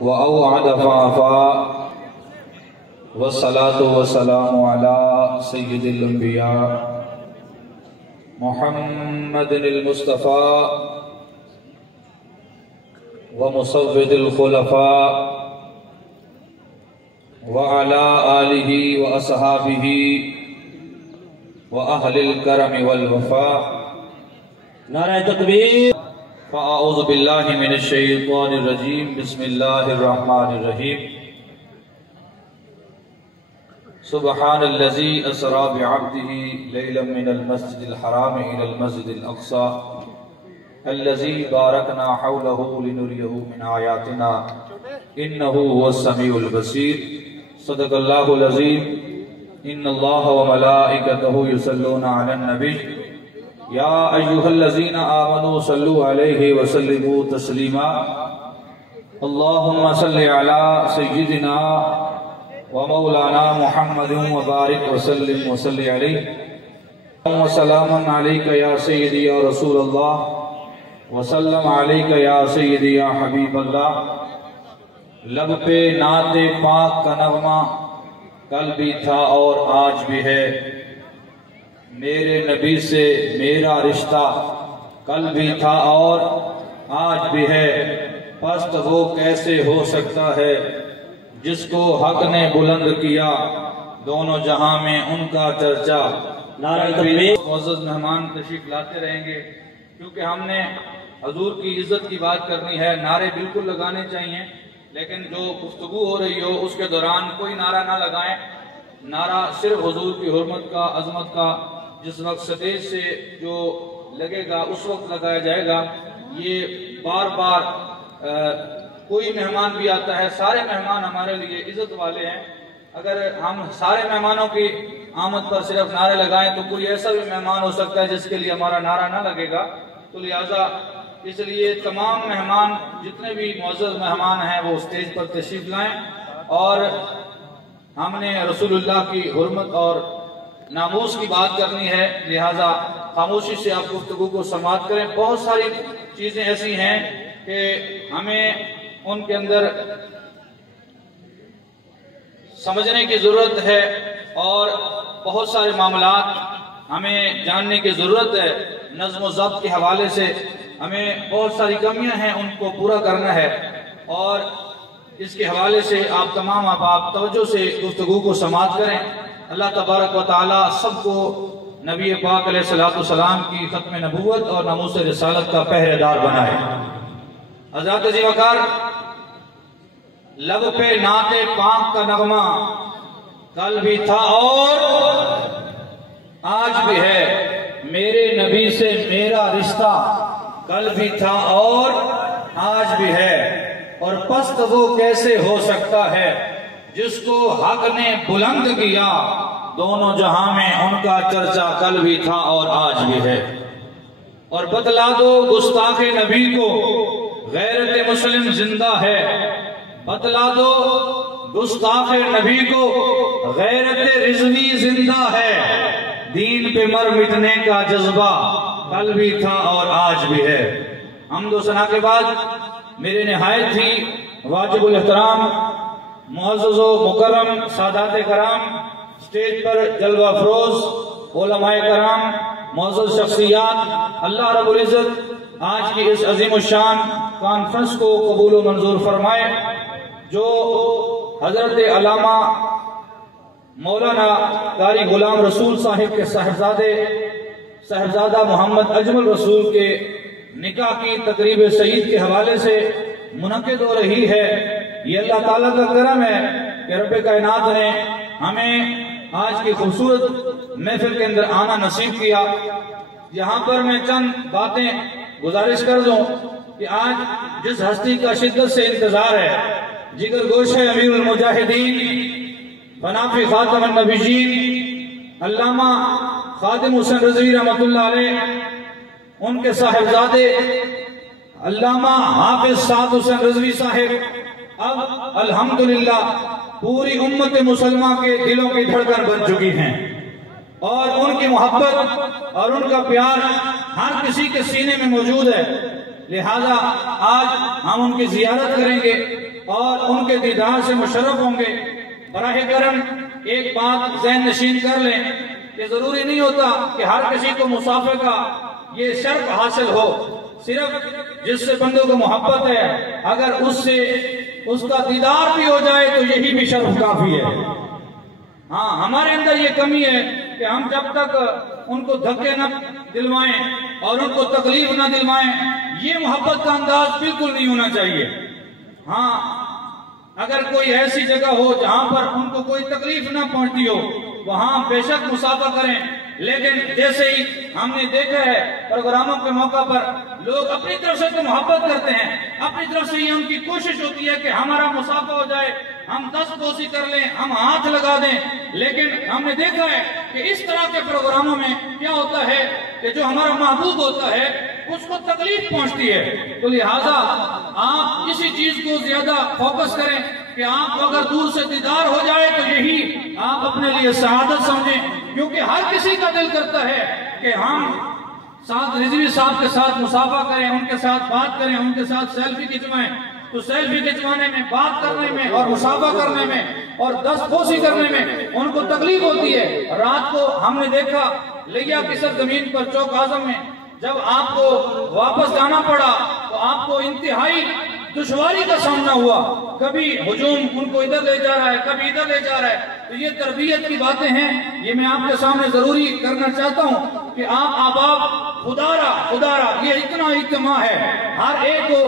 وأوعد فعفا والصلاة والسلام على سيد الأنبياء محمد المصطفى ومصفد الخلفاء وعلى آله وأصحابه وأهل الكرم والوفاء نعرہ تکبیر۔ فأعوذ باللہ من الشیطان الرجیم بسم اللہ الرحمن الرحیم سبحان الذی اسری بعبدہ لیلا من المسجد الحرام الى المسجد الاقصى الذی بارکنا حولہ لنریہ من آیاتنا انہ هو السمیع البصیر صدق اللہ العظیم ان اللہ وملائکتہ یصلون علی النبی یا ایہا الذین آمنوا صلوا علیہ وسلموا تسلیما اللہم صلی علی سیدنا ومولانا محمد وبارک وسلم وصلی علیہ وسلام علیکہ یا سیدی یا رسول اللہ وسلم علیکہ یا سیدی یا حبیب اللہ۔ لب پہ نعت پاک کا نغمہ کل بھی تھا اور آج بھی ہے، میرے نبی سے میرا رشتہ کل بھی تھا اور آج بھی ہے، پست وہ کیسے ہو سکتا ہے جس کو حق نے بلند کیا، دونوں جہاں میں ان کا چرچا۔ نعرہ تکبیر۔ معزز مہمان تشریف لاتے رہیں گے کیونکہ ہم نے حضور کی عزت کی بات کرنی ہے، نعرے بالکل لگانے چاہیے، لیکن جو گفتگو ہو رہی ہو اس کے دوران کوئی نعرہ نہ لگائیں۔ نعرہ صرف حضور کی حرمت کا، عظمت کا جس وقت سٹیج سے جو لگے گا اس وقت لگایا جائے گا۔ یہ بار بار کوئی مہمان بھی آتا ہے، سارے مہمان ہمارے لیے عزت والے ہیں، اگر ہم سارے مہمانوں کی آمد پر صرف نعرے لگائیں تو کوئی ایسا بھی مہمان ہو سکتا ہے جس کے لیے ہمارا نعرہ نہ لگے گا، تو لہٰذا اس لیے تمام مہمان جتنے بھی معزز مہمان ہیں وہ اسٹیج پر تشریف لائیں، اور ہم نے رسول اللہ کی حرمت اور ناموس کی بات کرنی ہے، لہٰذا خاموشی سے آپ گفتگو کو سماعت کریں۔ بہت ساری چیزیں ایسی ہیں کہ ہمیں ان کے اندر سمجھنے کی ضرورت ہے اور بہت سارے معاملات ہمیں جاننے کی ضرورت ہے۔ نظم و ضبط کے حوالے سے ہمیں بہت ساری کمیاں ہیں، ان کو پورا کرنا ہے، اور اس کے حوالے سے آپ تمام احباب توجہ سے گفتگو کو سماعت کریں۔ اللہ تبارک و تعالی سب کو نبی پاک علیہ السلام کی ختم نبوت اور ناموس رسالت کا پہرے دار بنائے۔ حضرات عزیز وقار، لب پہ نعت پاک کا نغمہ کل بھی تھا اور آج بھی ہے، میرے نبی سے میرا رشتہ کل بھی تھا اور آج بھی ہے، اور پست وہ کیسے ہو سکتا ہے جس کو حق نے بلند کیا، دونوں جہاں میں ان کا چرچا کل بھی تھا اور آج بھی ہے۔ اور بتلا دو گستاخ نبی کو غیرت مسلم زندہ ہے، بتلا دو گستاخ نبی کو غیرت رضوی زندہ ہے، دین پہ مر مٹنے کا جذبہ کل بھی تھا اور آج بھی ہے۔ حمد و ثنا کے بعد میرے نہایت ہی واجب الاحترام معزز و مکرم سادات کرام، اسٹیج پر جلوہ افروز علماء کرام، معزز شخصیات، اللہ رب العزت آج کی اس عظیم الشان کانفرنس کو قبول و منظور فرمائے۔ جو حضرت علامہ مولانا قاری غلام رسول صاحب کے صاحبزادہ محمد اجمل رسول کے نکاح کی تقریب سعید کے حوالے سے منعقد ہو رہی ہے، یہ اللہ تعالیٰ کا کرم ہے کہ رب کائنات نے ہمیں آج کی خوبصورت محفل کے اندر آنا نصیب کیا۔ یہاں پر میں چند باتیں گزارش کر دوں کہ آج جس ہستی کا شدت سے انتظار ہے، جگر گوش ہے امیر المجاہدین فنافی خاتم النبیین علامہ خادم حسین رضوی رحمۃ اللہ علیہ، ان کے صاحبزادے علامہ حافظ سعد حسین رضوی صاحب اب الحمدللہ پوری امت مسلمہ کے دلوں کی دھڑکن بن چکی ہیں، اور ان کی محبت اور ان کا پیار ہر کسی کے سینے میں موجود ہے۔ لہذا آج ہم ان کی زیارت کریں گے اور ان کے دیدار سے مشرف ہوں گے۔ براہ کرم ایک بات ذہن نشین کر لیں کہ ضروری نہیں ہوتا کہ ہر کسی کو مصافحہ کا یہ شرف حاصل ہو، صرف جس سے بندوں کو محبت ہے اگر اس کا دیدار بھی ہو جائے تو یہی بھی شرف کافی ہے۔ ہاں، ہمارے اندر یہ کمی ہے کہ ہم جب تک ان کو دھکے نہ دلوائیں اور ان کو تکلیف نہ دلوائیں، یہ محبت کا انداز بالکل نہیں ہونا چاہیے۔ ہاں، اگر کوئی ایسی جگہ ہو جہاں پر ان کو کوئی تکلیف نہ پہنچتی ہو وہاں بے شک مصافحہ کریں، لیکن جیسے ہی ہم نے دیکھا ہے پروگراموں کے موقع پر لوگ اپنی طرف سے تو محبت کرتے ہیں، اپنی طرف سے یہ ان کی کوشش ہوتی ہے کہ ہمارا مصافحہ ہو جائے، ہم دست بوسی کر لیں، ہم ہاتھ لگا دیں، لیکن ہم نے دیکھا ہے کہ اس طرح کے پروگراموں میں کیا ہوتا ہے کہ جو ہمارا محبوب ہوتا ہے اس کو تکلیف پہنچتی ہے۔ تو لہٰذا آپ اسی چیز کو زیادہ فوکس کریں کہ آپ کو اگر دور سے دیدار ہو جائے تو یہی آپ اپنے لیے سعادت سمجھیں، کیونکہ ہر کسی کا دل کرتا ہے کہ ہم سعد رضوی صاحب کے ساتھ مصافحہ کریں، ان کے ساتھ بات کریں، ان کے ساتھ سیلفی کھنچوائیں۔ تو سیلفی کھنچوانے میں، بات کرنے میں اور مصافحہ کرنے میں اور دست بوسی کرنے میں ان کو تکلیف ہوتی ہے۔ رات کو ہم نے دیکھا لیا کی سرزمین پر چوک اعظم میں جب آپ کو واپس جانا پڑا تو آپ کو انتہائی دشواری کا سامنا ہوا، کبھی ہجوم ان کو ادھر لے جا رہا ہے، کبھی ادھر لے جا رہا ہے۔ تو یہ تربیت کی باتیں ہیں، یہ میں آپ کے سامنے ضروری کرنا چاہتا ہوں کہ آپ احباب خدارا یہ اتنا اجتماع ہے، ہر ایک کو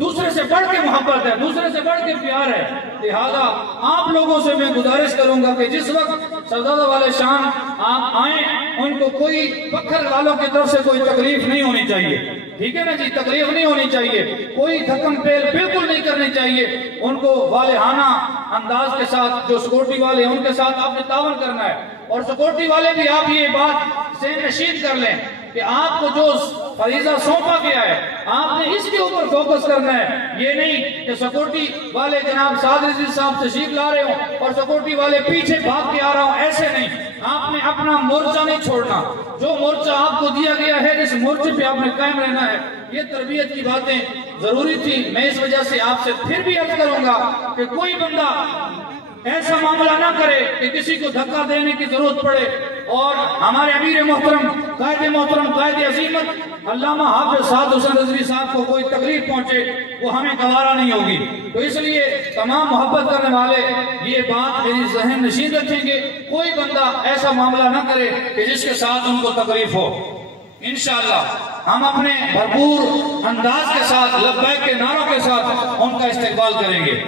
دوسرے سے بڑھ کے محبت ہے، دوسرے سے بڑھ کے پیار ہے۔ لہذا آپ لوگوں سے میں گزارش کروں گا کہ جس وقت صدادہ والے شان آپ آئیں ان کو کوئی پکھر والوں کی طرف سے کوئی تکلیف نہیں ہونی چاہیے، ٹھیک ہے نا جی، تکلیف نہیں ہونی چاہیے، کوئی دھکم پیل بالکل نہیں کرنی چاہیے، ان کو والہانہ انداز کے ساتھ جو سیکورٹی والے ہیں ان کے ساتھ آپ نے تعاون کرنا ہے، اور سیکورٹی والے بھی آپ یہ بات ذہن نشین کر لیں کہ آپ کو جو فریضہ سونپا گیا ہے آپ نے اس کے اوپر فوکس کرنا ہے۔ یہ نہیں کہ سیکورٹی والے جناب سعد رضوی صاحب تشریف لا رہے ہوں اور سیکورٹی والے پیچھے بھاگ کے آ رہا ہوں، ایسے نہیں، آپ نے اپنا مورچہ نہیں چھوڑنا، جو مورچہ آپ کو دیا گیا ہے اس مورچے پہ آپ نے قائم رہنا ہے۔ یہ تربیت کی باتیں ضروری تھی، میں اس وجہ سے آپ سے پھر بھی عرض کروں گا کہ کوئی بندہ ایسا معاملہ نہ کرے کہ کسی کو دھکا دینے کی ضرورت پڑے، اور ہمارے امیر محترم قائد عظیمت علامہ حافظ سعد حسین رضوی صاحب کو کوئی تکلیف پہنچے وہ ہمیں گوارا نہیں ہوگی۔ تو اس لیے تمام محبت کرنے والے یہ بات میری ذہن نشین رکھیں گے، کوئی بندہ ایسا معاملہ نہ کرے کہ جس کے ساتھ ان کو تکلیف ہو۔ انشاءاللہ ہم اپنے بھرپور انداز کے ساتھ لبیک کے نعروں کے ساتھ ان کا استقبال کریں گے۔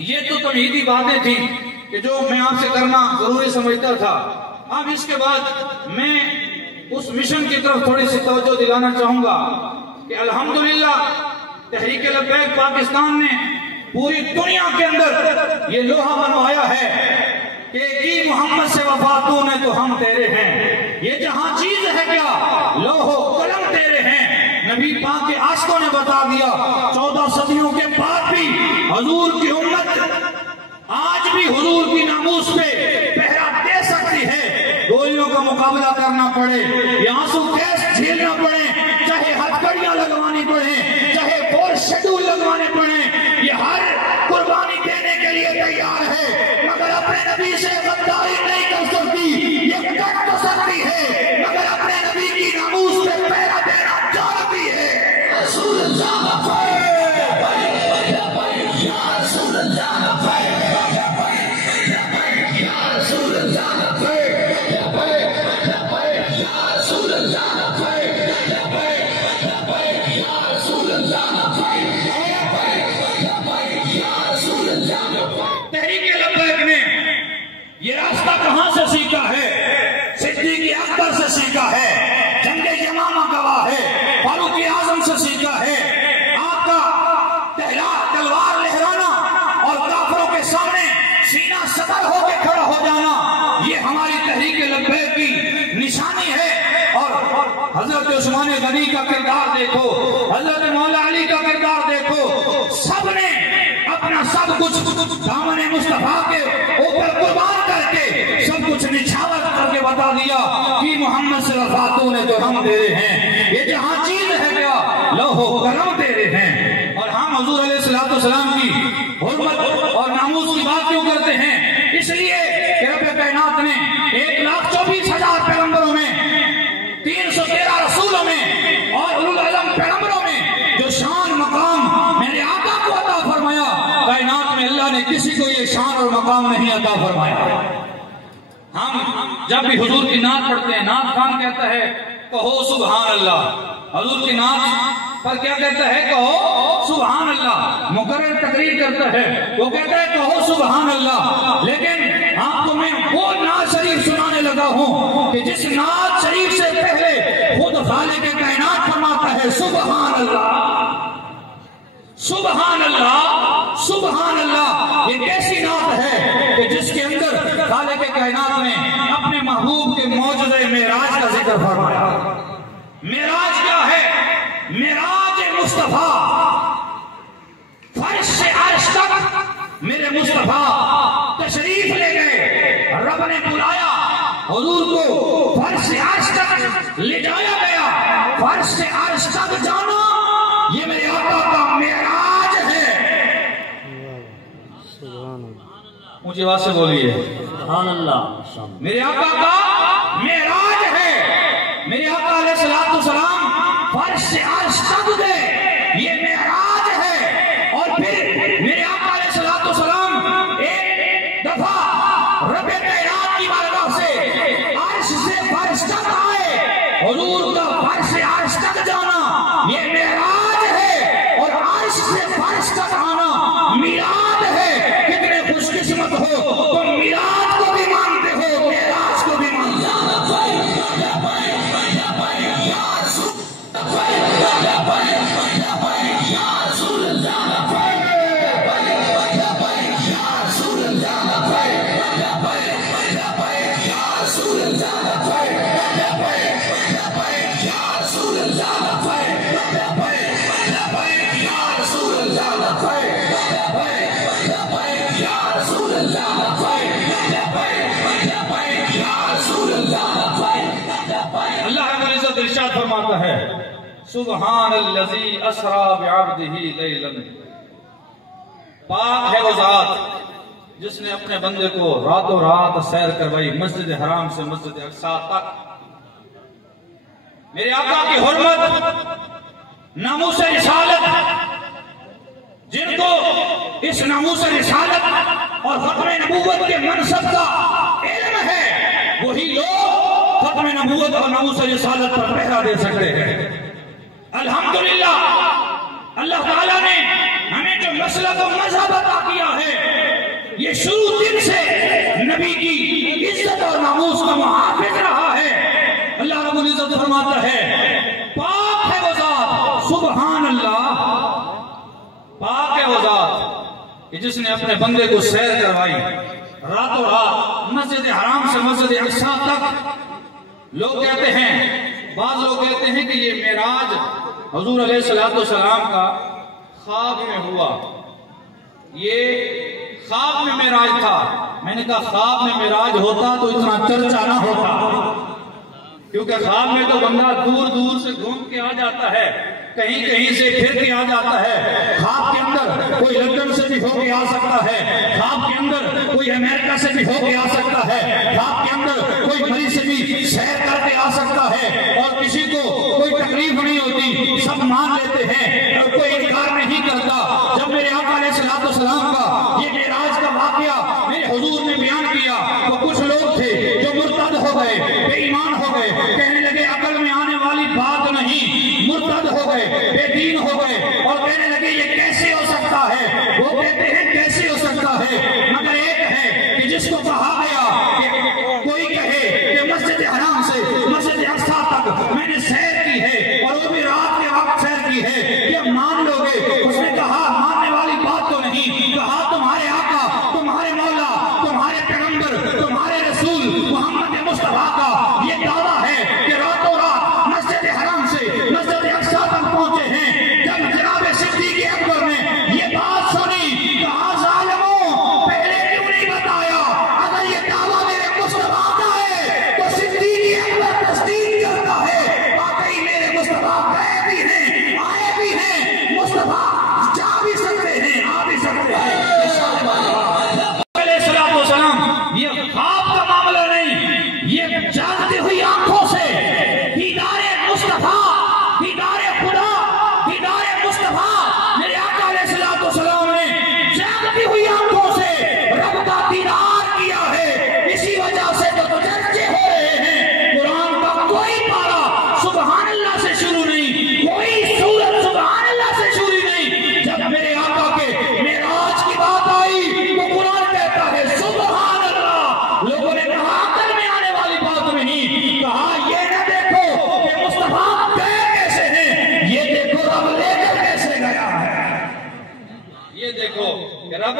یہ تو تمہیدی باتیں تھیں کہ جو میں آپ سے کرنا ضروری سمجھتا تھا۔ اب اس کے بعد میں اس مشن کی طرف تھوڑی سی توجہ دلانا چاہوں گا کہ الحمدللہ تحریک لبیک پاکستان نے پوری دنیا کے اندر یہ لوہا منوایا ہے کہ کی محمد سے وفا تو نے تو ہم تیرے ہیں، یہ جہاں چیز ہے کیا لوح و قلم تیرے ہیں۔ نبی پاک کے عاشقوں نے بتا دیا 14 صدیوں کے بعد بھی حضور کی امت آج بھی حضور کی ناموس پہ پہرا دے سکتی ہے، گولیوں کا مقابلہ کرنا پڑے یا آنسو گیس جھیلنا پڑے، چاہے ہتھکڑیاں لگوانی پڑے، چاہے فور شیڈول لگوانے پڑے، یہ ہر قربانی دینے کے لیے تیار ہے، مگر اپنے نبی سے غداری نہیں کر سکتی، یہ کر تو سکتی ہے مگر اپنے نبی کی ناموس پہ پہرا دینا جانتی ہے۔ رسول اللہ یہ راستہ کہاں سے سیکھا ہے؟ صدیق اکبر سے سیکھا ہے، جنگ یمامہ گواہ ہے، فاروق اعظم سے سیکھا ہے۔ آپ کا تلوار لہرانا اور کافروں کے سامنے سینہ سپر ہو کے کھڑا ہو جانا یہ ہماری تحریک لبیک کی نشانی ہے۔ اور حضرت عثمان غنی کا کردار دیکھو، حضرت مولا علی کا کردار دیکھو، سب نے اپنا سب کچھ دامن مصطفیٰ کے اوپر قربان کر کے سب کچھ نچھاور کر کے بتا دیا کہ محمد سے وفا تو نے تو ہم تیرے ہیں، یہ جہاں چیز ہے کیا لوح و غرم تیرے ہیں، اور ہم حضور علیہ السلام کی حرمت اور ناموس کی بات کیوں کرتے ہیں؟ اس لیے کہ رب کائنات نے 1,24,000 پیغمبروں میں، 313 رسولوں میں اور اولو العزم پیغمبروں میں جو شان مقام میرے آقا کو عطا فرمایا، کائنات میں اللہ نے کسی کو یہ شان اور مقام نہیں عطا فرمایا۔ ہم جب بھی حضور کی نعت پڑھتے ہیں، نعت خان کہتا ہے کہو سبحان اللہ، حضور کی نعت پر کیا کہتا ہے؟ کہو سبحان اللہ۔ مقرر تقریر کرتا ہے، وہ کہتا ہے کہو سبحان اللہ، لیکن آپ کو میں وہ نعت شریف سنانے لگا ہوں کہ جس نعت شریف سے پہلے خود خالق کائنات فرماتا ہے سبحان اللہ، سبحان اللہ، سبحان اللہ۔ یہ کیسی نعت ہے کہ جس کے اندر خالق کائنات نے اپنے محبوب کے معجزہ معراج کا ذکر فرمایا۔ معراج کیا ہے؟ معراج مصطفیٰ، فرش سے عرش تک میرے مصطفیٰ تشریف لے گئے، رب نے بلایا حضور کو، فرش سے عرش تک لے جایا گیا، فرش سے عرش تک جانا یہ میرے آقا کا معراج ہے۔ اونچی آواز سے بولیے سبحان اللہ۔ میرے آقا کا معراج ہے۔ میرے آقا علیہ السلام فرش سے عرش تک گئے، یہ معراج ہے۔ اور پھر میرے آقا علیہ السلام ایک دفعہ رب کائنات کی بارگاہ سے عرش سے فرش تک آئے، حضور کا فرش سے عرش تک جانا یہ معراج ہے، اور عرش سے فرش تک آنا میلاد ہے۔ کتنے خوش قسمت ہو تم میلاد کو بھی مانتے ہو، معراج کو بھی مانتے ہو۔ ارشاد فرماتا ہے سبحان الذی اسری بعبدہ لیلا، پاک ہے وہ ذات جس نے اپنے بندے کو راتوں رات سیر کروائی مسجد حرام سے مسجد اقصی تک۔ میرے آقا کی حرمت، ناموس رسالت، جن کو اس ناموس رسالت اور ختم نبوت کے منصب کا علم ہے، وہی لوگ ختم نبوت اور ناموس رسالت پر پہرا دے سکتے ہیں۔ الحمدللہ اللہ تعالیٰ نے ہمیں جو مسلک و مذہب عطا کیا ہے، یہ شروع دن سے نبی کی عزت اور ناموس کا محافظ رہا ہے۔ اللہ رب العزت فرماتا ہے پاک ہے وہ ذات، سبحان اللہ، پاک ہے وہ ذات کہ جس نے اپنے بندے کو سیر کروائی راتوں رات مسجد حرام سے مسجد اقصی تک۔ لوگ کہتے ہیں، بعض لوگ کہتے ہیں کہ یہ معراج حضور علیہ السلام کا خواب میں ہوا، یہ خواب میں معراج تھا۔ میں نے کہا خواب میں معراج ہوتا تو اتنا چرچا نہ ہوتا، کیونکہ خواب میں تو بندہ دور دور سے گھوم کے آ جاتا ہے، کہیں کہیں سے پھر کے آ جاتا ہے۔ خواب کے اندر کوئی لندن سے بھی ہو کے آ سکتا ہے، خواب کے اندر کوئی امریکہ سے بھی ہو کے آ سکتا ہے، خواب کے اندر کوئی مری سے بھی سیر کر کے آ سکتا ہے، اور کسی کو کوئی تکلیف نہیں ہوتی، سب مان لیتے ہیں اور کوئی انکار نہیں کرتا۔ جب میرے آقا علیہ السلام کا یہ معراج کا واقعہ میرے حضور نے بیان کیا تو کچھ لوگ تھے جو مرتد ہو گئے، بے ایمان ہو گئے، کہنے لگے عقل میں آنے والی بات نہیں، مرتد ہو گئے، بے دین ہو گئے، اور کہنے لگے یہ کیسے ہو سکتا ہے؟ وہ کہتے ہیں کیسے ہو سکتا ہے، مگر ایک ہے کہ جس کو کہا گیا کہ کوئی کہے کہ مسجد حرام سے مسجد اقصی تک میں نے سیر کی ہے اور وہ بھی رات کے وقت سیر کی ہے، یہ مان لو گے؟ اس نے کہا ماننے والی بات تو نہیں، کہا تمہارے آقا، تمہارے مولا، تمہارے پیغمبر، تمہارے رسول محمد مصطفیٰ کا یہ دعویٰ ہے کہ راتوں رات مسجد حرام سے مسجد اقصی تک پہنچے ہیں۔ جب جناب صدیق اکبر نے یہ بات سنی، کہا ظالموں پہلے کیوں نہیں بتایا؟ اگر یہ دعویٰ میرے مصطفیٰ کا ہے تو صدیق اکبر تصدیق کرتا ہے واقعی میرے مصطفیٰ گئے بھی ہیں، آئے بھی ہیں، دیکھو کہ رب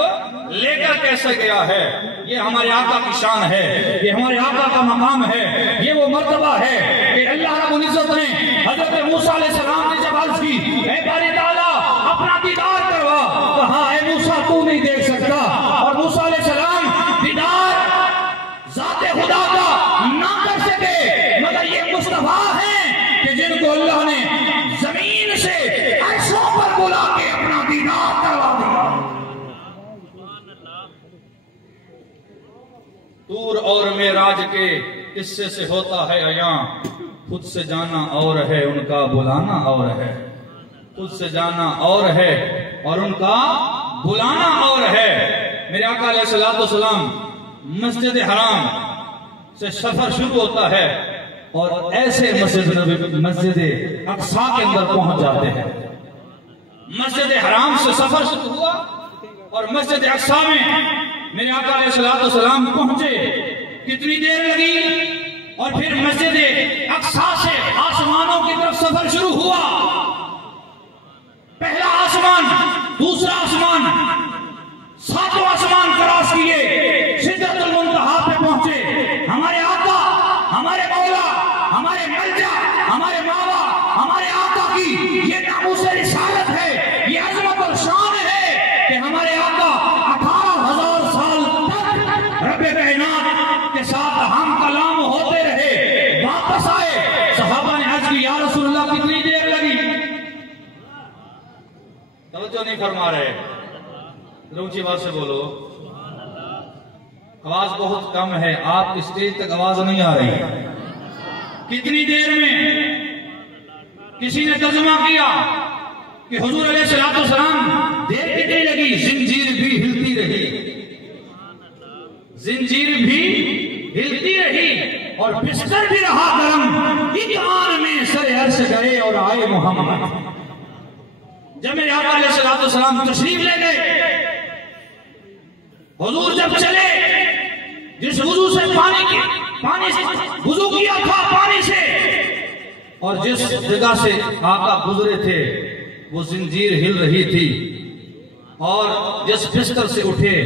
لے کر کیسے گیا ہے. یہ ہمارے آقا کی شان ہے, یہ ہمارے آقا کا مقام ہے, یہ وہ مرتبہ ہے کہ اللہ رب العزت نے حضرت موسیٰ علیہ السلام نے جب عرض کی اے باری تعالیٰ اپنا دیدار کروا, کہا اے موسیٰ تو نہیں دیکھ سکتا. اور موسیٰ علیہ السلام دیدار ذات خدا کا نہ کر سکے, مگر یہ مصطفیٰ ہیں کہ جن کو اللہ نے زمین سے عرشوں پر بلا کے اپنا دیدار کروا دیا. طور اور معراج کے قصے سے ہوتا ہے عیاں, خود سے جانا اور ہے ان کا بلانا اور ہے. خود سے جانا اور ہے اور ان کا بلانا اور ہے. میرے آقا علیہ السلام مسجد حرام سے سفر شروع ہوتا ہے اور ایسے مسجد اقصی کے اندر پہنچ جاتے ہیں. مسجد حرام سے سفر شروع ہوا اور مسجد اقصی میں میرے آقا علیہ السلام پہنچے. کتنی دیر لگی اور پھر مسجد اقصی سے آسمانوں کی طرف سفر شروع ہوا. پہلا آسمان, دوسرا آسمان, ساتواں آسمان کراس کیے, سدرۃ المنتہا پہ پہنچے. ہمارے آقا, ہمارے مولا, ہمارے ملجا, ہمارے مولا, ہمارے آقا کی یہ ناموس رسالت ہے, یہ عظمت اور شان ہے کہ ہمارے آقا 18,000 سال تک رب کائنات کے ساتھ ہم کلام ہوتے رہے, واپس آئے. صحابہ نے عرض کی یا رسول اللہ کتنی دیر لگی؟ توجہ نہیں فرما رہے, اونچی آواز سے بولو. آواز بہت کم ہے, آپ کی اسٹیج تک آواز نہیں آ رہی. کتنی دیر میں؟ کسی نے ترجمہ کیا کہ حضور علیہ السلام دیر کتنی لگی؟ زنجیر بھی ہلتی رہی, زنجیر بھی ہلتی رہی اور بستر بھی رہا گرم. ایک آن میں سر عرش گئے اور آئے محمد. جب میرے آقا علیہ السلام تشریف لے گئے, حضور جب چلے, جس وضو سے پانی سے وضو کیا تھا پانی سے, اور جس جگہ سے آقا گزرے تھے وہ زنجیر ہل رہی تھی, اور جس بستر سے اٹھے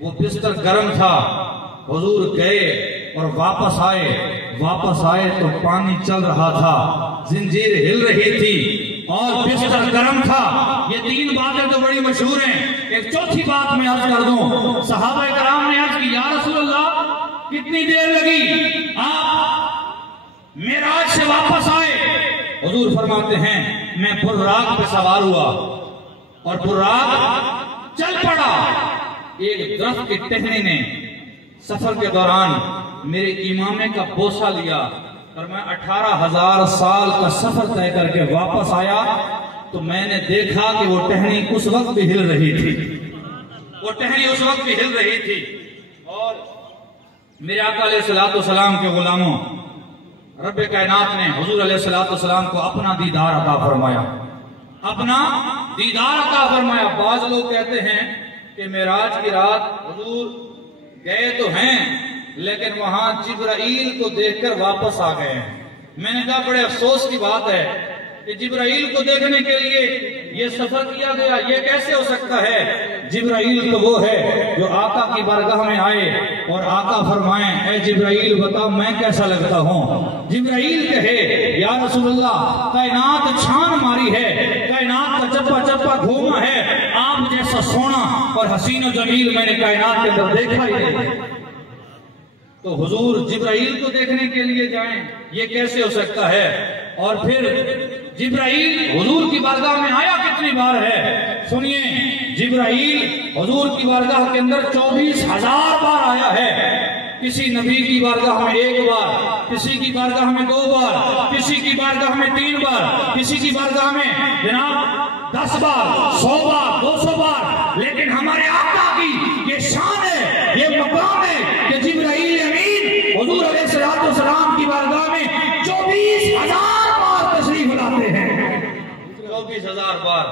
وہ بستر گرم تھا. حضور گئے اور واپس آئے تو پانی چل رہا تھا, زنجیر ہل رہی تھی اور بستر گرم تھا. یہ 3 باتیں تو بڑی مشہور ہیں. ایک چوتھی بات میں عرض کر دوں. صحابہ کرام نے عرض کی یا رسول اللہ کتنی دیر لگی؟ آپ معراج سے واپس آئے. حضور فرماتے ہیں میں براق پہ سوار ہوا اور براق چل پڑا. ایک درخت کی ٹہنی نے سفر کے دوران میرے امامے کا بوسہ لیا اور میں 18,000 سال کا سفر طے کر کے واپس آیا تو میں نے دیکھا کہ وہ ٹہنی اس وقت بھی ہل رہی تھی. اور میرے آقا علیہ السلام کے غلاموں, رب کائنات نے حضور علیہ السلام کو اپنا دیدار عطا فرمایا. بعض لوگ کہتے ہیں کہ معراج کی رات حضور گئے تو ہیں لیکن وہاں جبرائیل کو دیکھ کر واپس آ گئے ہیں. میں نے کہا بڑے افسوس کی بات ہے کہ جبرائیل کو دیکھنے کے لیے یہ سفر کیا گیا, یہ کیسے ہو سکتا ہے؟ جبرائیل تو وہ ہے جو آقا کی بارگاہ میں آئے اور آقا فرمائیں اے جبرائیل بتاؤ میں کیسا لگتا ہوں. جبرائیل کہے یا رسول اللہ کائنات چھان ماری ہے, کائنات کا چپا چپا گھوما ہے, آپ جیسا سونا اور حسین و جمیل میں نے کائنات کے اندر دیکھا ہی نہیں. تو حضور جبرائیل کو دیکھنے کے لیے جائیں, یہ کیسے ہو سکتا ہے؟ اور پھر جبرائیل حضور کی بارگاہ میں آیا کتنی بار ہے؟ سنیے, جبرائیل حضور کی بارگاہ کے اندر 24,000 بار آیا ہے. کسی نبی کی بارگاہ میں 1 بار, کسی کی بارگاہ میں 2 بار, کسی کی بارگاہ میں 3 بار, کسی کی بارگاہ میں جناب 10 بار, 100 بار, 200 بار. لیکن ہمارے آقا کی یہ شان ہے, یہ مقام ہے کہ جبرائیل امین حضور علیہ السلام کی بارگاہ میں 24,000 بار تشریف لاتے ہیں. 24,000 بار.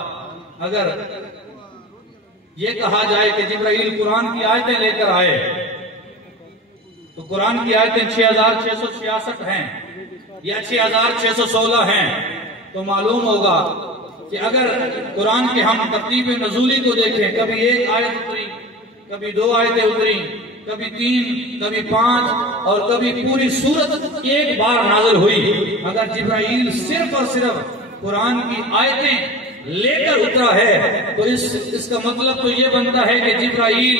اگر یہ کہا جائے کہ جبرائیل قرآن کی آیتیں لے کر آئے تو قرآن کی آیتیں 6,666 ہیں یا 6,616 ہیں, تو معلوم ہوگا کہ اگر قرآن کے ہم ترتیب نزولی کو دیکھیں، کبھی ایک آیت اتری، کبھی 2 آیتیں اتری، کبھی 3، کبھی 5، اور کبھی پوری سورت ایک بار نازل ہوئی، اگر جبرائیل صرف اور صرف قرآن کی آیتیں لے کر اترا ہے تو اس کا مطلب تو یہ بنتا ہے کہ جبرائیل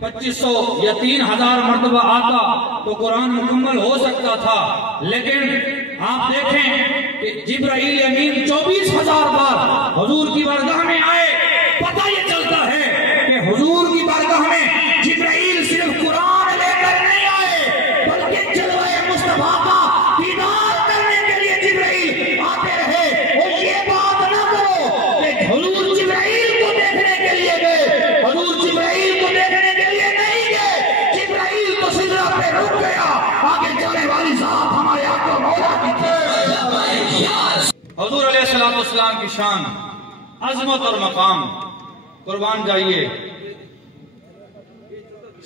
2500 یا 3000 مرتبہ آتا تو قرآن مکمل ہو سکتا تھا، لیکن آپ دیکھیں کہ جبرائیل امین 24,000 بار حضور کی بارگاہ میں آئے۔ پتہ یہ چلتا ہے کہ حضور کی بارگاہ میں جبرائیل صرف قرآن لے کر نہیں آئے، بلکہ جلوہ مصطفیٰ کا دیدار کرنے کے لیے جبرائیل آتے رہے۔ اور یہ بات نہ کرو کہ حضور جبرائیل کو دیکھنے کے لیے گئے، حضور جبرائیل کو دیکھنے کے لیے نہیں گئے، جبرائیل تو سدرہ پہ رک گیا، آگے جانے والی ذات ہمارے آقا مولا کی تھی۔ حضور علیہ السلام کی شان، عظمت اور مقام، قربان جائیے،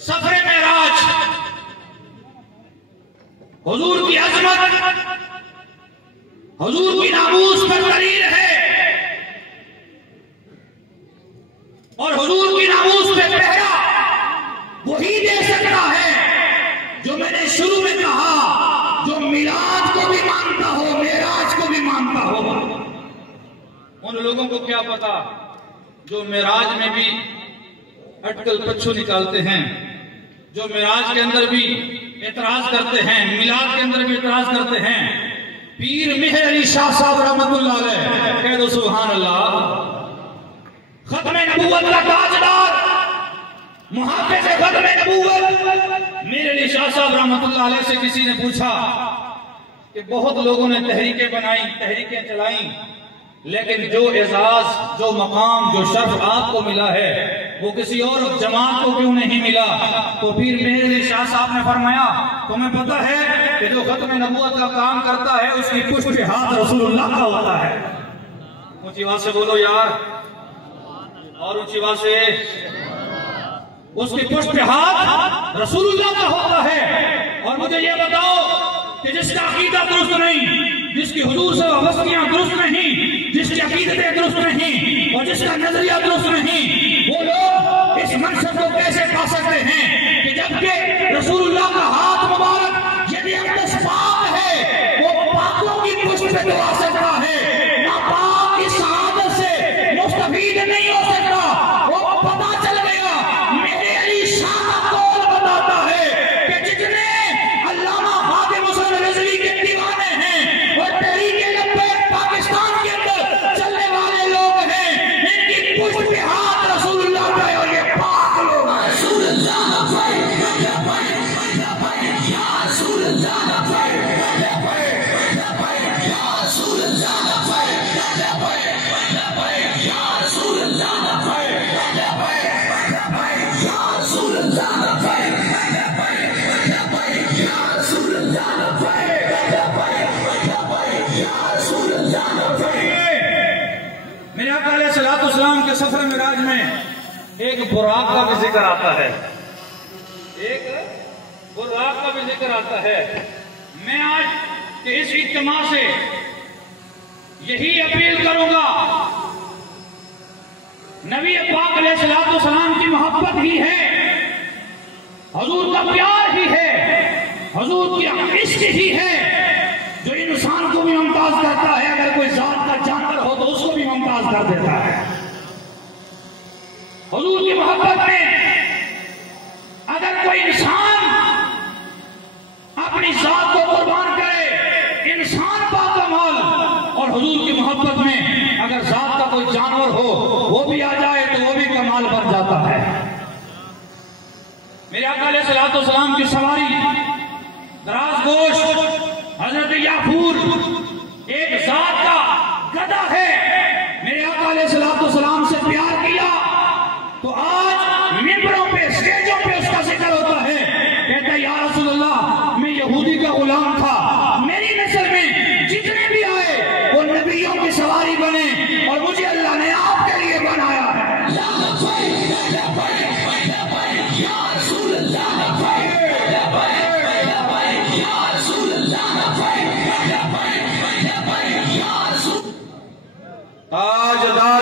سفر معراج، حضور کی عظمت، حضور کی ناموس پر دلیل ہے، اور حضور کی ناموس پہ پہرا وہی دے سکتا ہے جو میں نے شروع میں کہا، جو میلاد کو بھی مانتا ہو، معراج کو بھی مانتا ہو۔ ان لوگوں کو کیا پتا جو معراج میں بھی اٹکل پچھو نکالتے ہیں، جو معراج کے اندر بھی اعتراض کرتے ہیں، میلاد کے اندر بھی اعتراض کرتے ہیں۔ پیر مہر علی شاہ صاحب رحمت اللہ علیہ، کہہ دو سبحان اللہ، ختم نبوت کا تاجدار، محافظ ختم نبوت مہر علی شاہ صاحب رحمت اللہ علیہ سے کسی نے پوچھا کہ بہت لوگوں نے تحریکیں بنائیں، تحریکیں چلائیں، لیکن جو اعزاز، جو مقام، جو شرف آپ کو ملا ہے وہ کسی اور جماعت کو کیوں نہیں ملا؟ تو پھر مہر علی شاہ صاحب نے فرمایا، تمہیں پتہ ہے کہ جو ختم نبوت کا کام کرتا ہے اس کی پشت پہ ہاتھ رسول اللہ کا ہوتا ہے۔ اونچی آواز سے بولو یار، اور اونچی آواز سے، اس کی پشت پہ ہاتھ رسول اللہ کا ہوتا ہے۔ اور مجھے یہ بتاؤ کہ جس کا عقیدہ درست نہیں، جس کی حضور سے وابستگیاں درست نہیں، جس کی عقیدتیں درست نہیں، اور جس کا نظریہ درست نہیں، وہ لوگ اس منصب کو کیسے پا سکتے ہیں کہ جبکہ رسول اللہ کا ہاتھ مبارک یدی اقدس پاک ہے، وہ پاکوں کی پشت پہ دعا سکتا ہے، ناپاک کی سعادت سے مستفید نہیں ہو سکتا۔ وہ پتہ چل گیا، میرے علی شاہ کا قول بتاتا ہے کہ جتنے علامہ خادم حسین رضوی کے دیوانے ہیں اور تحریک لبیک پاکستان کے اندر چلنے والے لوگ ہیں، ان کی پشت پہ ہاتھ رسول اللہ کا ہے، اور یہ پاک لوگ ہیں۔ رسول اللہ یا رسول اللہ میرے آقا علیہ السلام کے سفر معراج میں ایک براق کا بھی ذکر آتا ہے، ایک براق کا بھی ذکر آتا ہے۔ میں آج کے اس اجتماع سے یہی اپیل کروں گا، نبی پاک علیہ السلام کی محبت ہی ہے، حضور کا پیار ہی ہے، حضور کی عشق ہی ہے جو انسان کو بھی ممتاز کرتا ہے، اگر کوئی ذات کا جانور ہو تو اس کو بھی ممتاز کر دیتا ہے۔ حضور کی محبت میں اگر کوئی انسان اپنی ذات کو قربان کرے، انسان باکمال، اور حضور کی محبت میں اگر ذات کا کوئی جانور ہو وہ بھی آ جائے تو وہ بھی کمال بن جاتا ہے۔ میرے آقا علیہ السلام کی سواری دراز گوش حضرت یعفور ایک ذات کا گدھا ہے، میرے آقا علیہ السلام سے پیار کیا تو آج ممبروں پہ، اسٹیجوں پہ اس کا ذکر ہوتا ہے، کہتا ہے یا رسول اللہ میں یہودی کا غلام تھا، میری نسل میں جتنے بھی آئے وہ نبیوں کی سواری بنے، اور مجھے اللہ نے آپ کے لیے بنایا ہے۔ یا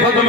ختم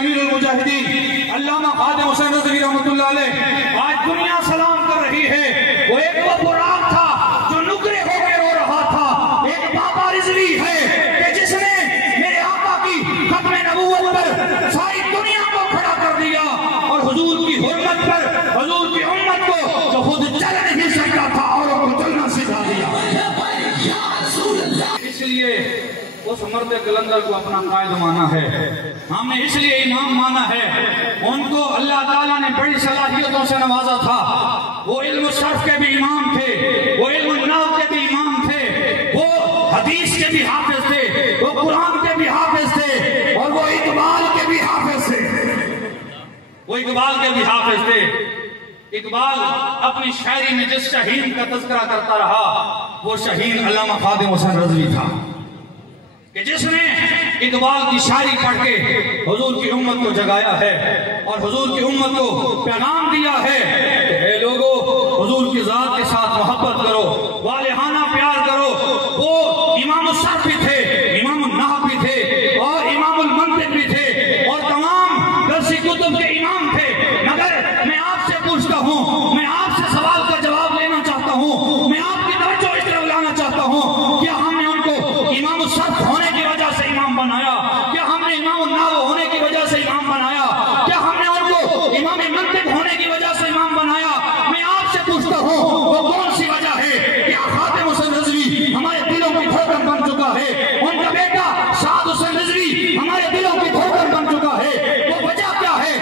امیر المجاہدین علامہ خادم حسین رضوی رحمۃ اللہ علیہ آج دنیا سلام کر رہی ہے. وہ ایک وہ براق تھا جو نکرے ہو کے رو رہا تھا. ایک بابا رضوی ہے کہ جس نے میرے آقا کی ختم نبوت پر ساری دنیا کو کھڑا کر دیا اور حضور کی حرمت پر حضور کی امت کو جو خود چل نہیں سکتا تھا اوروں کو چلنا سکھا دیا. اس لیے اس مرد قلندر کو اپنا قائد مانا ہے. ہم نے اس لیے امام مانا ہے. ان کو اللہ تعالیٰ نے بڑی صلاحیتوں سے نوازا تھا. وہ علم الصرف کے بھی امام تھے, وہ علم النحو کے بھی امام تھے, وہ حدیث کے بھی حافظ تھے, وہ قرآن کے بھی حافظ تھے, اور وہ اقبال کے بھی حافظ تھے. وہ اقبال کے بھی حافظ تھے. اقبال اپنی شاعری میں جس شہین کا تذکرہ کرتا رہا وہ شہین علامہ خادم حسین رضوی تھا کہ جس نے اقبال کی شاعری پڑھ کے حضور کی امت کو جگایا ہے اور حضور کی امت کو پیغام دیا ہے کہ اے لوگو حضور کی ذات کے ساتھ محبت کرو, والہانہ پیار کرو. وہ امام الصرف بھی تھے, امام النحو بھی تھے, اور امام المنطق بھی تھے, اور تمام درسی کتب کے امام تھے. مگر میں آپ سے پوچھتا ہوں, میں آپ سے سوال کا جواب لینا چاہتا ہوں, میں آپ کی توجہ اس طرف لانا چاہتا ہوں, کیا ہم نے ان کو امام الصرف ہونے کی وجہ سے امام بنایا؟ کیا ہم نے امام النحو ہونے کی وجہ سے امام بنایا؟ کیا ہم نے ان کو امام منطق ہونے کی وجہ سے امام بنایا؟ میں آپ سے پوچھتا ہوں وہ کون سی وجہ ہے؟ کیا خادم حسین رضوی ہمارے دلوں کی دھڑکن بن چکا ہے؟ ان کا بیٹا سعد حسین رضوی ہمارے دلوں کی دھڑکن بن چکا ہے. وہ وجہ کیا ہے؟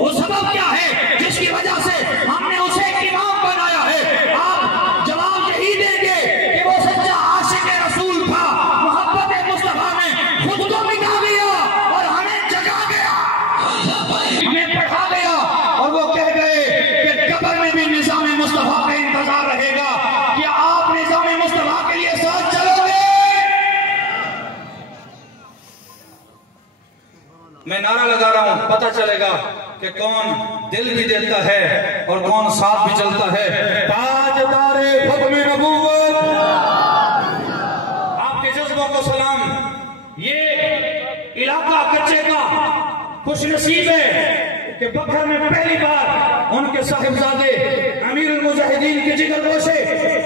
وہ سبب کیا ہے جس کی وجہ سے ہم نے اسے امام بنایا ہے؟ آپ جواب یہی دیں گے کہ وہ سچا عاشق رسول تھا. محبت مصطفیٰ نے خود کو مٹا دیا اور ہمیں جگا گیا, ہمیں پڑھا گیا, اور وہ کہہ گئے کہ قبر میں بھی نظام مصطفیٰ کا انتظار رہے گا. کیا آپ نظام مصطفیٰ کے لیے ساتھ چلو گے؟ میں نعرہ لگا رہا ہوں, پتہ چلے گا کہ کون دل بھی دیتا ہے اور کون ساتھ بھی چلتا ہے. تاجدار ختم نبوت, آپ کے جذبوں کو سلام. یہ علاقہ کچے کا خوش نصیب ہے کہ بکھر میں پہلی بار ان کے صاحبزادے امیر المجاہدین کے جگر گوشے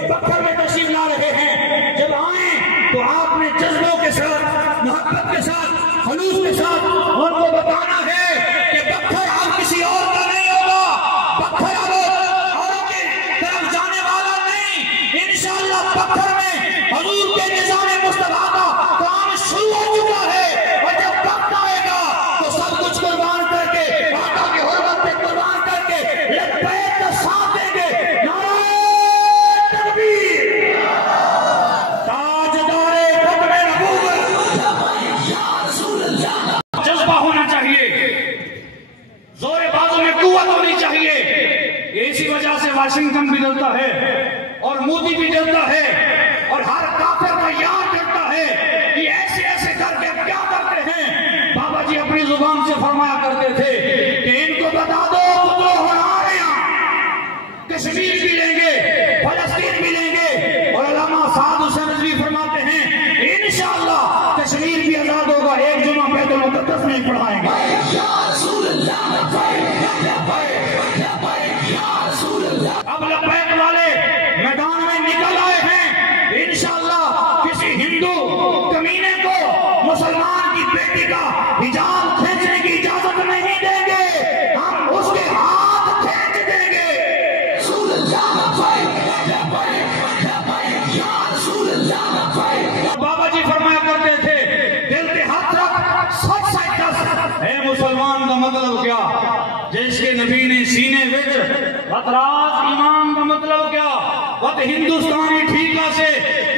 بکھر میں تشریف لا رہے ہیں. جب آئیں تو آپ نے جذبوں کے ساتھ, محبت کے ساتھ, خلوص کے ساتھ ان کو بتانا ہے کہ بکھر اب کسی اور کا نہیں ہوگا, بکھر اب اوروں کی طرف جانے والا نہیں. انشاءاللہ بکھر میں حضور کے نظام مصطفیٰ کا کام شروع ہو چکا ہے, اور جب وقت آئے گا تو سب کچھ قربان کر کے, آقا کے حرمت پہ قربان کر کے لبیک کا ساتھ دیں گے. نعرہ تکبیر, تاجدار ختم نبوت. جذبہ ہونا چاہیے, زور بازو میں قوت ہونی چاہیے. اسی وجہ سے واشنگٹن بھی ڈرتا ہے اور مودی بھی ڈرتا ہے اور ہر کافر کا یاد ڈرتا ہے کہ ایسے ایسے کر کے کیا کرتے ہیں. بابا جی اپنی زبان سے فرمایا کرتے تھے کہ ان کو بتا دو پترو ہمارے یہاں کشمیر بھی لیں گے, فلسطین بھی لیں گے, اور علامہ سعد حسین رضوی فرماتے ہیں انشاءاللہ کشمیر بھی آزاد ہوگا. ایک جمعہ بیت المقدس میں پڑھائیں گے. اب لبیک والے میدان میں نکل آئے ہیں. انشاءاللہ کسی ہندو کمینے کو مسلمان کی بیٹی کا حجاب کھینچنے کی اجازت نہیں دیں گے, ہم اس کے ہاتھ کھینچ دیں گے. بابا جی فرمایا کرتے تھے دل کے ہاتھ رکھ, سچ سچ دس, اے مسلمان کا مطلب کیا؟ جس کے نبی نے سینے وچ وطراز ایمان کا مطلب کیا؟ وط ہندوستانی ٹھیکہ سے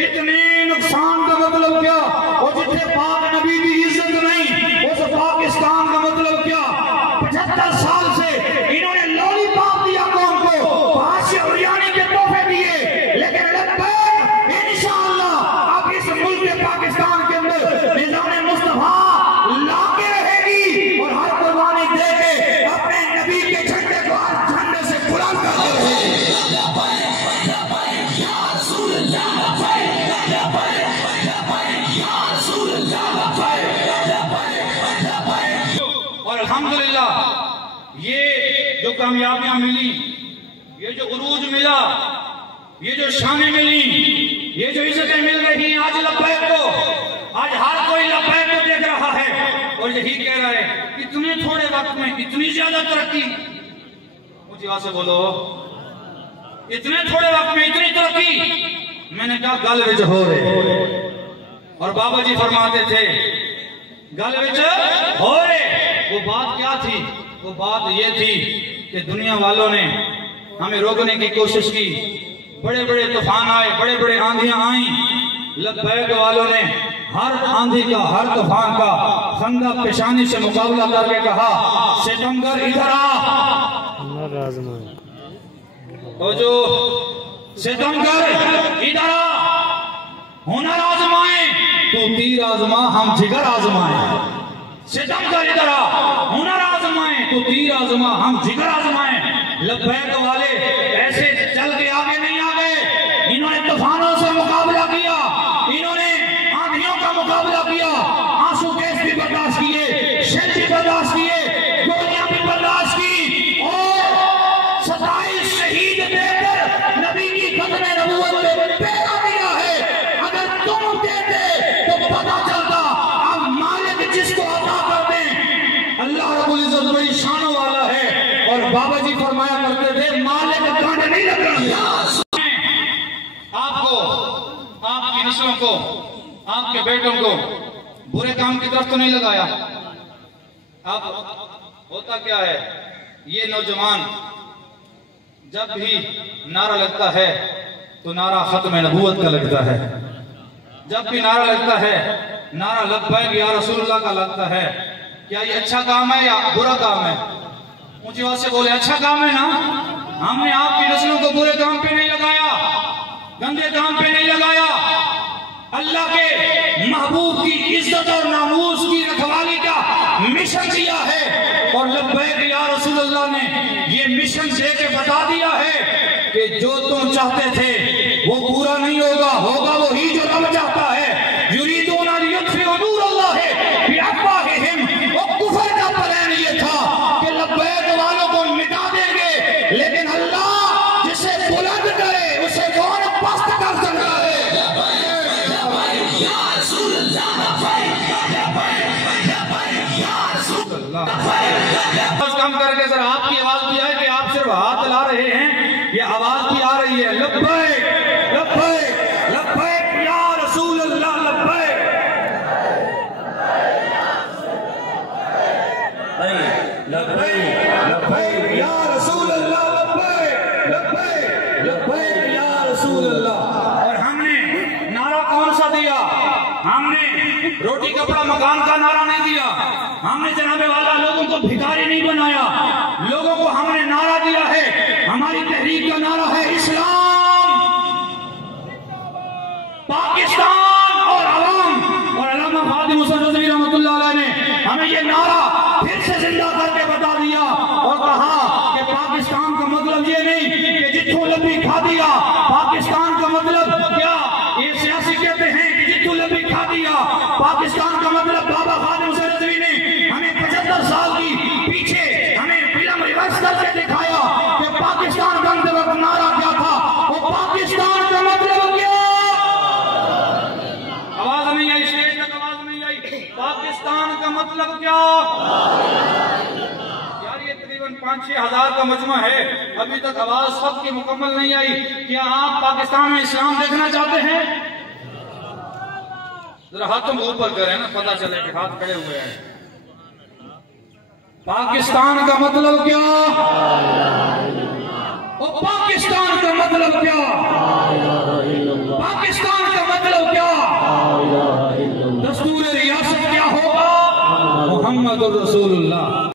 اتنے نقصان کا مطلب کیا؟ اور جتنے پاک نبی کی عزت نہیں اس پاکستان کا مطلب کیا؟ 75 سال سے انہوں نے لولی پاپ دیا قوم کو, بادشاہ اوریانی کے تحفے دیے, لیکن لبیک انشاءاللہ اب اس ملک پاکستان کے اندر نظام مصطفیٰ لا کے رہے گی, اور ہر قربانی دے کے اپنے نبی کے جھنڈے کو ہر جھنڈے سے بلند کر کے رہے گی. جو کامیابیاں ملی، یہ جو عروج ملا، یہ جو شانیں ملی، یہ جو عزتیں مل رہی ہیں آج لبیک کو، آج ہر کوئی لبیک کو دیکھ رہا ہے اور یہی کہہ رہا ہے اتنے تھوڑے وقت میں اتنی زیادہ ترقی. مجھے وہاں سے بولو، اتنے تھوڑے وقت میں اتنی ترقی. میں نے کہا گل وچ ہو رہے، اور بابا جی فرماتے تھے گل وچ ہو رہے. وہ بات کیا تھی؟ وہ بات یہ تھی کہ دنیا والوں نے ہمیں روکنے کی کوشش کی، بڑے بڑے طوفان آئے، بڑے بڑے آندھیاں آئیں، لبیک والوں نے ہر آندھی کا، ہر طوفان کا خندق پیشانی سے مقابلہ کر کے کہا ستمگر ادھر آ. تو جو ستمگر ادھر آ، ہنر آزمائیں تو تیر آزما ہم جگر آزمائیں. ستمگر ادھر آ، ہنر آزمائیں تو تیر آزما ہم جگر آزمائیں. لبیک والے ایسے چل کے آگے نہیں آگے، انہوں نے طوفانوں سے مقابلہ کیا، انہوں نے آندھیوں کا مقابلہ کیا، آنسو گیس بھی برداشت کیے، شل بھی برداشت کیے، گولیاں بھی برداشت کی، اور 27 شہید دے کر نبی کی ختم نبوت میں پیرا دیا ہے. اگر تم دیتے تو پتہ چلتا. اب مالک جس کو عطا کر دیں، اللہ رب العزت بڑی شانوں والا ہے. اور بابا جی فرمایا کرتے تھے مالک کانٹے نہیں لگا. آپ کو، آپ کی نسلوں کو، آپ کے بیٹوں کو برے کام کی طرف تو نہیں لگایا. اب ہوتا کیا ہے، یہ نوجوان جب بھی نعرہ لگتا ہے تو نعرہ ختم نبوت کا لگتا ہے. جب بھی نعرہ لگتا ہے، نعرہ لبیک یا رسول اللہ کا لگتا ہے. کیا یہ اچھا کام ہے یا برا کام ہے؟ مجھے وہاں سے بولے اچھا کام ہے نا. ہم نے آپ کی نسلوں کو برے کام پہ نہیں لگایا، گندے کام پہ نہیں لگایا. اللہ کے محبوب کی عزت اور ناموس کی رکھوالی کا مشن دیا ہے، اور لبیک یا رسول اللہ نے یہ مشن دے کے بتا دیا ہے کہ جو تم چاہتے تھے وہ پورا نہیں ہوگا، ہوگا وہی جو تم چاہتا ہے. یریدون ان یطفئوا نور اللہ بافواہہم. وہ کفر کا پلان یہ تھا کہ لبیک والوں کو مٹا دیں گے، لیکن اللہ جسے بلند کرے اسے کون پست کر سکتا ہے. کم کر کے ذرا آپ کی آواز بھی آئے کہ آپ صرف ہاتھ لا رہے ہیں، یہ آواز بھی آ رہی ہے. لبیک لبیک لبیک یا رسول اللہ، لبیک لبیک یا رسول اللہ، لبیک لبیک لبیک یا رسول اللہ. اور ہم نے نعرہ کون سا دیا؟ ہم نے روٹی کپڑا مکان کا نعرہ نہیں دیا. ہم نے جناب والا لوگوں کو بھکاری نہیں بنایا. لوگوں کو ہم نے نعرہ دیا ہے، ہماری تحریک کا نعرہ ہے اسلام، پاکستان اور عوام. اور علامہ خادم حسین رضوی رحمۃ اللہ علیہ نے ہمیں یہ نعرہ پھر سے زندہ کر کے بتا دیا اور کہا کہ پاکستان کا مطلب یہ نہیں کہ جتھوں لبی کھا دیا. پاکستان کا مطلب کیا؟ یہ سیاسی کہتے ہیں کہ جتھوں لبی کھا دیا. پاکستان کا مطلب بابا خادم حسین رضوی نے ہمیں 75 سال کی پیچھے ہمیں فلم ریورس کر کے دکھایا کہ پاکستان بنتے وقت نعرہ کیا تھا. وہ پاکستان کا مطلب کیا؟ آواز نہیں آئی، اسٹیج تک آواز نہیں آئی. پاکستان کا مطلب کیا؟ یار یہ تقریباً 5-6 ہزار کا مجمع ہے، ابھی تک آواز سب کی مکمل نہیں آئی. کیا آپ پاکستان میں اسلام دیکھنا چاہتے ہیں؟ ذرا ہاتھوں کو اوپر کریں نا، پتہ چلے کہ ہاتھ کھڑے ہوئے ہیں. پاکستان کا مطلب کیا؟ پاکستان کا مطلب کیا؟ پاکستان کا مطلب کیا؟ دستور ریاست کیا ہوگا؟ محمد الرسول اللہ.